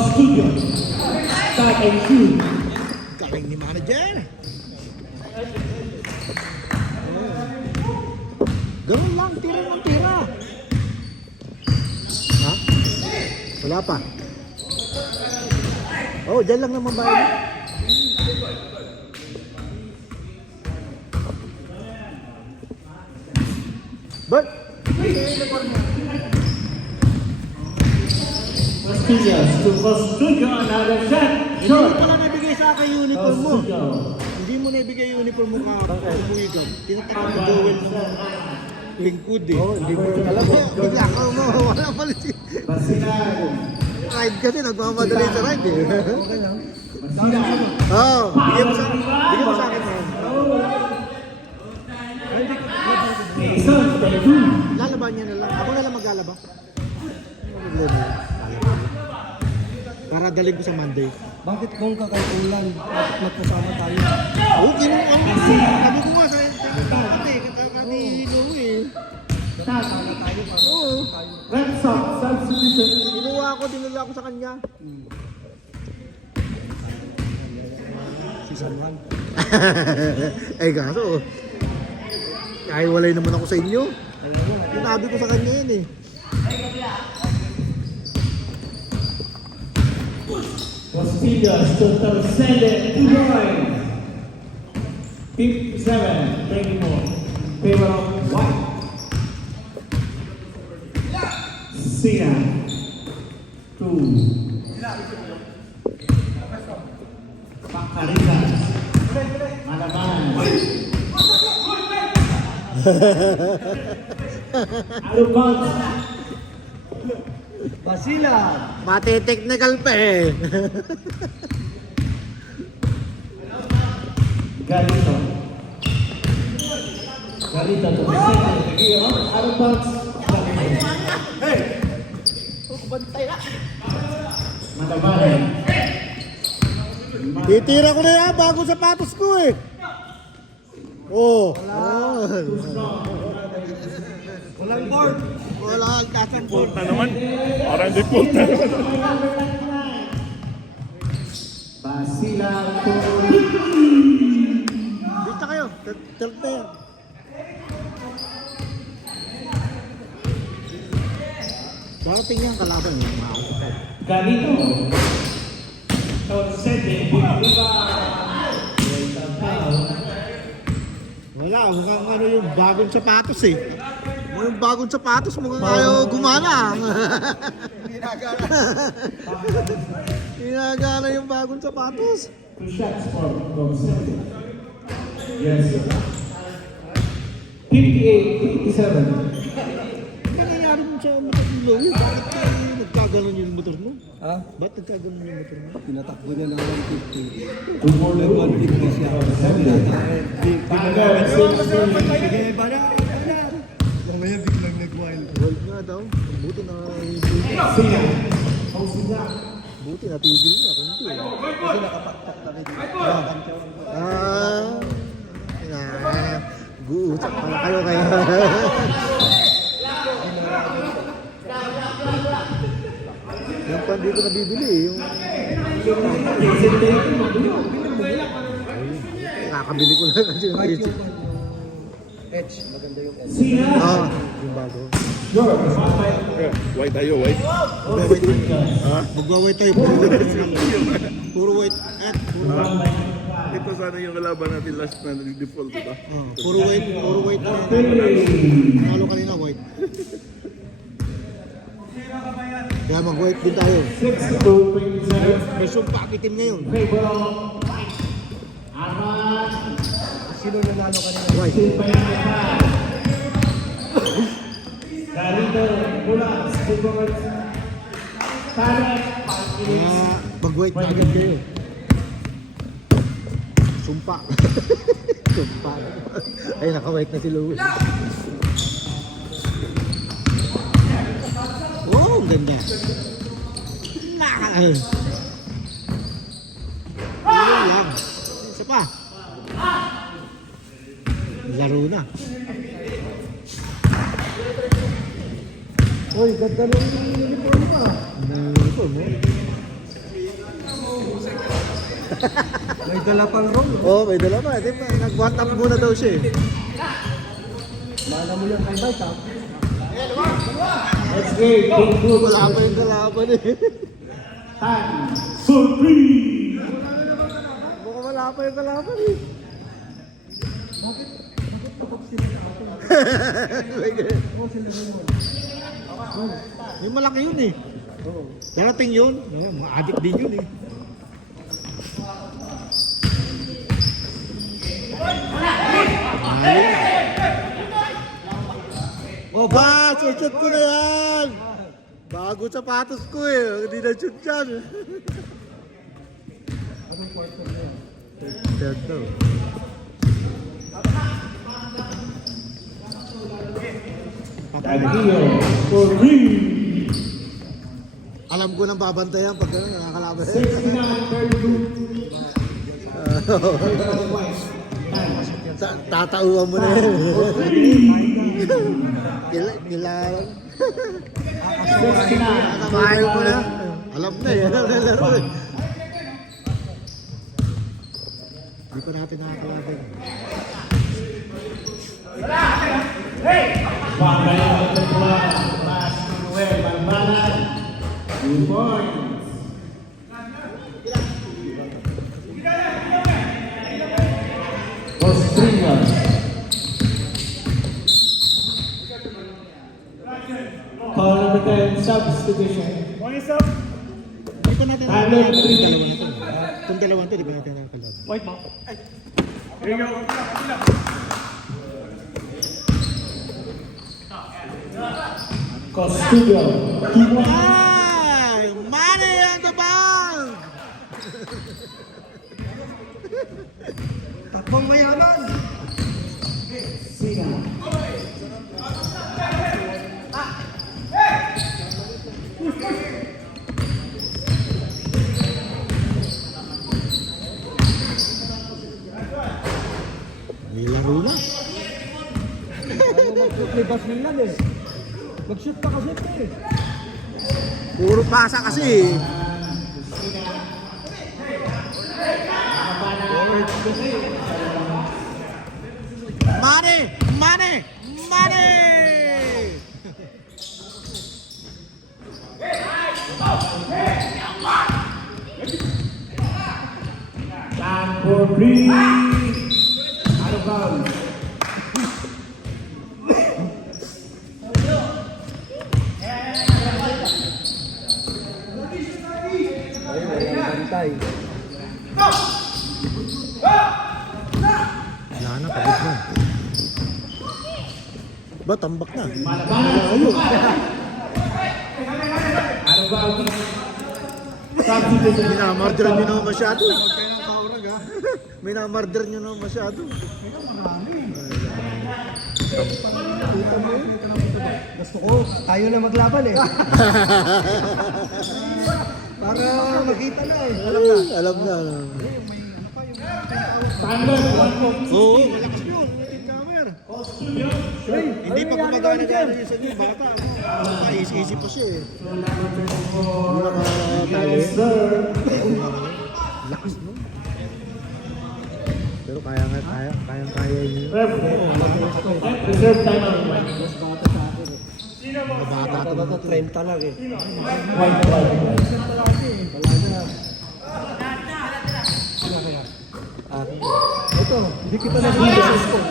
Studio. Start and shoot. Galing ni manager. Ganun lang, tira ng tira. Ha? Wala pa. Oh, dyan lang naman ba yun? Bert! Studio, another shot. Hindi mo pala nabigay sa akin uniform mo. Hindi mo nabigay uniform mo kahapon. Umuwigan. Tinataka mo Joel ng lingkod eh. Oo, hindi mo alam mo. Bigla ka mo. Wala pala si... Ride kasi, nagmamadali sa ride eh. Oo, bigyan mo sa akin. Lalaban niya na lang. Ako na lang maglalaba. Para daling ko sa Monday. Bakit kung kakailan? Bakit magkasama tayo? Oo, gano'n ang sabi ko nga sa kami, kami Louie eh. Oo. Red Sox, substitution. Kinuha ko, dinala ko sa kanya. Si San Juan. Eh kaso, kahit walay naman ako sa inyo. Sinabi ko sa kanya yun eh. Castillas to send it to the right. 57, 20 more. Favor of white. Sina. 2. Pacarita. Malaman. Alucon. Basila! Mati-technical pa eh. Galito. Galito to the center. Alucon. Hey! Bantay na. Malaman. Titira ko na yan, bagong sapatos ko eh. Oh. Walang board! Wala kang kasang board. naman. Parang di po. Basila. Bista kayo. Tilt na yan. Darating yung kalaban yung Galito. To send it. wala, mukhang ano yung bagong sapatos eh. Yung bagong sapatos mukhang ayaw gumana. Ginagana yung bagong sapatos. 2 shots for Gonzalo. Yes. 58-57. Ano nangyari mo sa motor mo, Louie? Bakit nagkaganon yung motor mo? Ha? Ba't nagkaganon yung motor mo? Tinatakbo niya ng 150. Two more May 150 siya. Sige, bala! Mamaya biglang nag-wild. Gold nga daw. Buti na Sina. Sina. buti na tigil niya. Kundi eh. Kasi nakapakpak na rin. Guusap pala kayo kaya. Yung pan dito nabibili eh. Yung nakakabili ko lang kasi yung Kahit kitchen. yung edge, maganda yung edge. Sina. Yung bago. White tayo, white. Magwa-white tayo. Puro white. Ito sana yung kalaban natin last na nag-default, diba? Puro white. Puro white. Nalo kanina white. Kaya mag-white din tayo. 6-2-27. May sumpa itim ngayon. Favor of white. Amat. Sino nanalo kanina? White. Galito. Bulas. Favor. Tarek. Mag-white na agad kayo. Sumpa. Sumpa. Ay, naka-white na si Louie. Oh, ang ganda. Yun lang. Isa pa. Laro na. Uy, ganda ng uniform pa. Uniform mo. May dala pang roll. Oo, may dala pa. Di ba? Nag-one up muna daw siya eh. Mana mo yan kay Mike, ha? Let's go. Wala pa yung kalaban eh. Time for three. Mukhang wala pa yung kalaban eh. Yung malaki yun eh. Darating yun. Mga adik din yun eh. Oh, ba! Shoot ko na yan! Bago sapatos ko eh. Hindi na shoot yan. Third daw. Tagio for three. Alam ko nang babantayan pag nakakalaban. 69 third group. Tatauhan mo na yan. Kilala. 69. Mahal mo na. Alam na eh. Alam na laro eh. Hindi pa natin nakakalaban. Pagbayaw ng bola. Pass to Noel Balbalan. 2 points. Austria. Call number 10, substitution. Dito natin nakakalaban. Itong dalawa to, di ba natin nakakalaban? Costudio. 2 points. Ay! Money on the bank! Takbong mayaman! Sina. May laro na. Ano mag-libas nila eh. Mag-shoot pa kasi ito eh. Puro pasa kasi eh. Money! Money! Money! Time for three. Out of bounds. Bantay. Wala na, pagod na. Ba, tambak na. Out of bounds. Substitution. Minamurder nyo naman masyado. Minamurder nyo naman masyado. Gusto ko, tayo na maglaban eh. Para makita na eh. Alam na. Alam na. Standard 1 point. Oo, malakas yun. Hindi pa gumagana dyan yung sa inyo, bata. Easy pa siya eh. Hindi nakatalo. Yes, sir. Lakas no? Pero kaya niyo. Reserve time on one. Mga bata to. Bata 30 lang eh. White. Ito, hindi kita nabili sa score.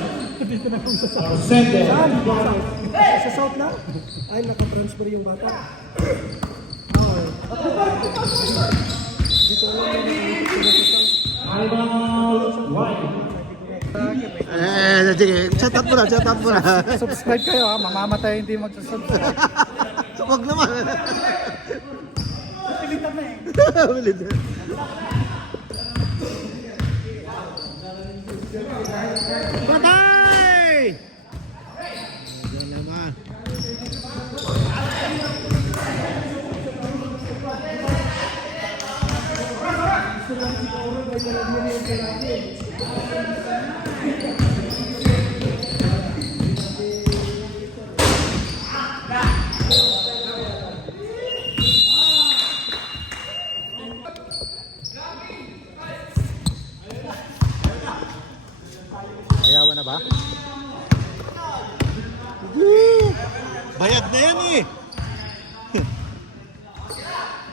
Center. Saan? Sa South na? Ay, nakatransfer yung bata. Timeout. White. Sige, chat up mo na. Subscribe kayo ha, mamamatay hindi magsusubscribe. Wag naman. Pilitan na eh. Pilitan. Patay! Yan naman.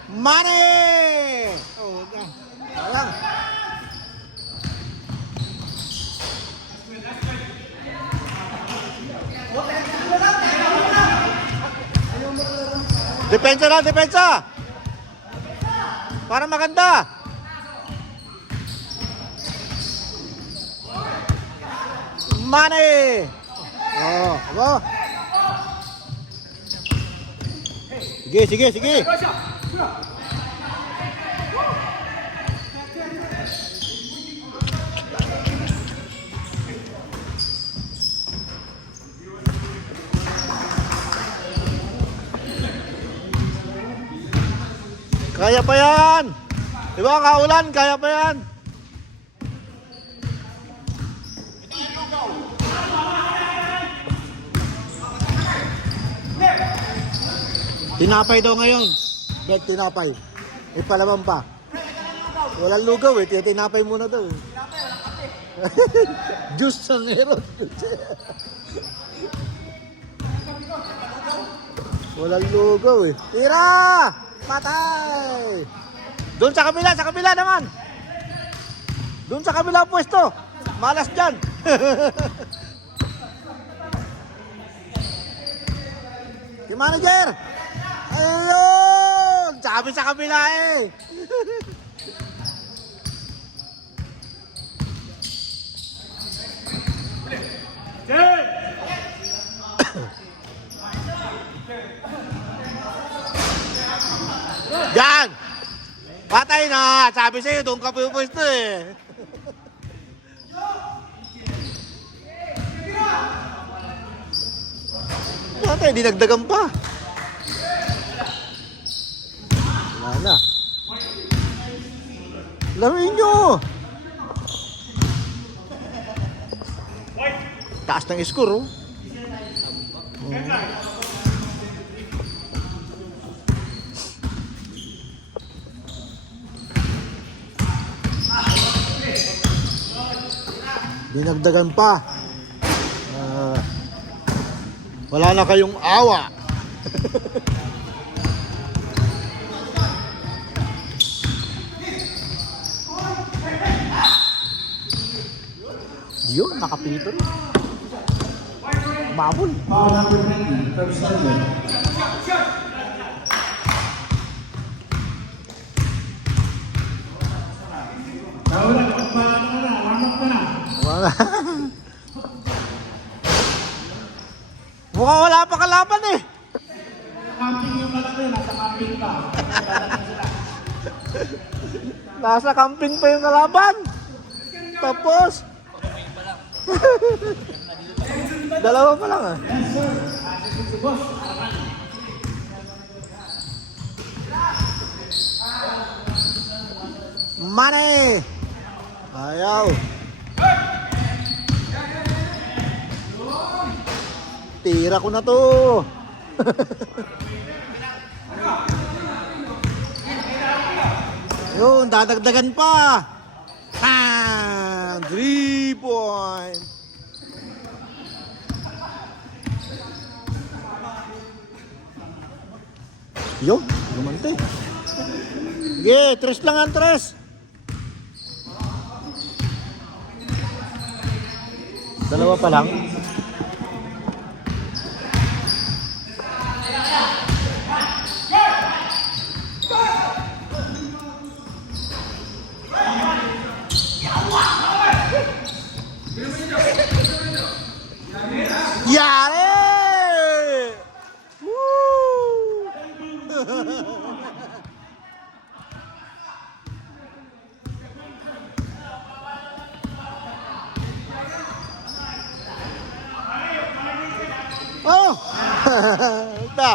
Money! Oh, wag na. Sayang. Depensa lang, depensa! Para maganda! Money! Oh, aba. Sige, sige, sige. Kaya pa yan! Di ba, kaulan? Kaya pa yan! Tinapay daw ngayon. Bet, tinapay. May palaman pa. Walang lugaw eh. Tinapay muna daw eh. Juice ang meron. Walang lugaw eh. Tira! Patay! Doon sa kabila naman. Doon sa kabila pwesto. Malas dyan. Si manager! Ayun! Sabi sa kabila eh. Yan! Patay na! Sabi sa'yo, doon ka pupwesto eh. Patay, dinagdagan pa. Wala na. Laruin nyo! Taas ng score, oh. Dinagdagan pa. Wala na kayong awa. Yun, nakapito rin. Babol. Number 20, first time. Wala, warm-up na. Wala. Mukhang wala pa kalaban eh. Camping yung malaki, nasa camping pa. Nasa camping pa yung kalaban. Tapos. Dalawa pa lang ah. Money! Ayaw. Tira ko na to. Yun, dadagdagan pa. Ha! 3 point. Yun, lumante. Sige, 3 lang ang 3. Dalawa pa lang. Yare! Woo! Oh! Ito.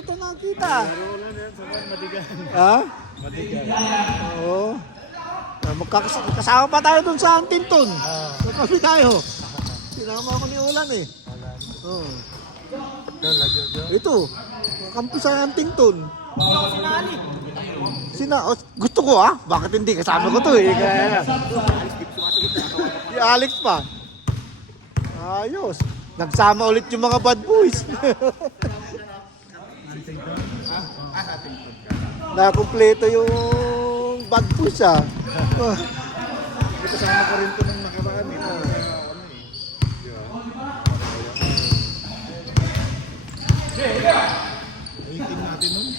Ito nakita. Ha? Oo. Magkakasama pa tayo dun sa Antinton. Magkami tayo. Sinama ako ni Ulan eh. Oo. Ito. Kampo sa Antinton. Gusto ko ah. Bakit hindi? Kasama ko to eh. Si Alex pa. Ayos. Nagsama ulit yung mga bad boys. Nakakumpleto yung bad push ah. Hindi kasama ko rin ito nung nakaraan eh. Rating natin nun.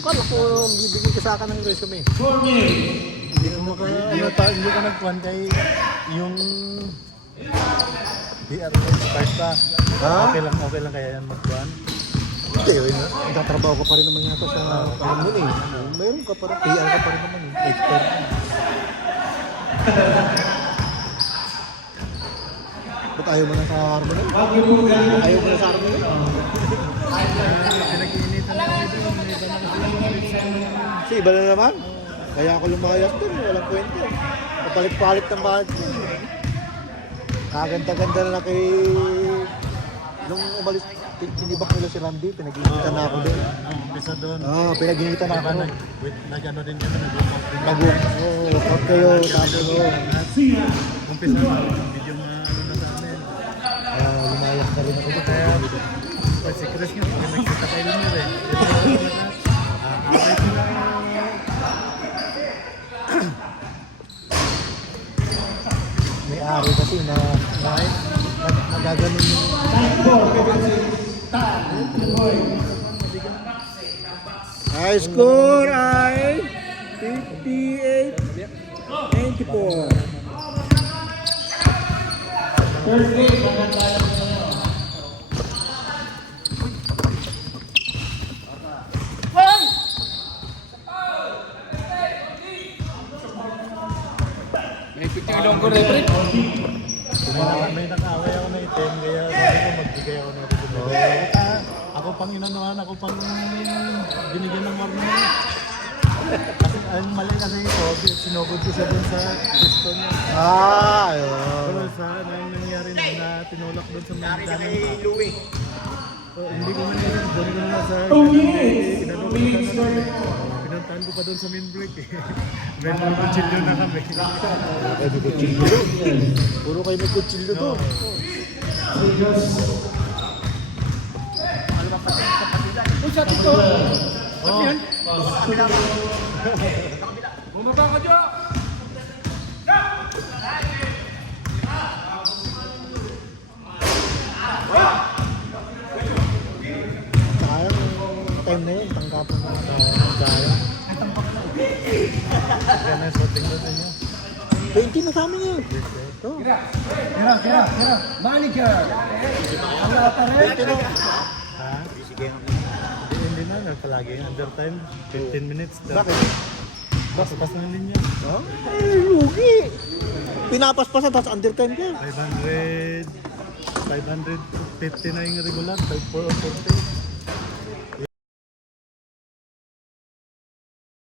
Kala ko bibigyan ka sa akin ng resume. 4 minutes. Hindi ka nagkuhan kay yung DR start ka. Ha? Okay lang kaya yan magkuhan. Hindi, yun. Nagtatrabaho ka pa rin naman yata sa Harmon eh. Mayroon ka pa rin. PR ka pa rin naman eh. Expert. Ba't ayaw mo na sa Harmon eh? Ayaw mo na sa Harmon eh? Pinag-iinitan na ako doon. Kasi iba na naman. Kaya ako lumayas dun. Walang kwento. Kapalit-palit ng bahat ko. Kaganda-ganda na kay... Nung umalis, tinibak nila si Randy. Pinag-iinitan na ako doon. Umpisa doon. Pinag-iinitan na ako. Nag-ano din kami, nag-workout din. Workout kayo. Tapos Umpisa na, medyo ano na sa amin. lumayas na rin ako doon. Kaya, si Chris nga, nagkita kayo din yun eh. Kahit sila, May ari kasi na nagaganon yung... High score ay 58-94. Third game, maganda. may nakaaway ako na item, kaya sabi ko magbigay ako ng recommendation. Ako pang inanuhan, ako pang binigyan ng warning. Kasi ang mali kasi ito, sinugod ko siya dun sa piston niya. Pero sa akin, ang nangyari na tinulak dun sa main cannon. So, hindi ko man yun, doon ko na sa pinuntahan ko pa doon sa main break eh. May mga kutsilyo na kami. Puro kayo may kutsilyo doon. Kaya yung time na yun, tanggapan na kaya. Kaya na shooting doon sa inyo. 20 na sa amin yun. Oh. Kira. Manager. Ang laparet. Ha? Hindi na, nagpalagi. Undertime, 15 minutes. Bakit? Pas na linya. Oh? Ay, lugi. Pinapaspasan, tapos undertime ka. 550 na yung regular, 540.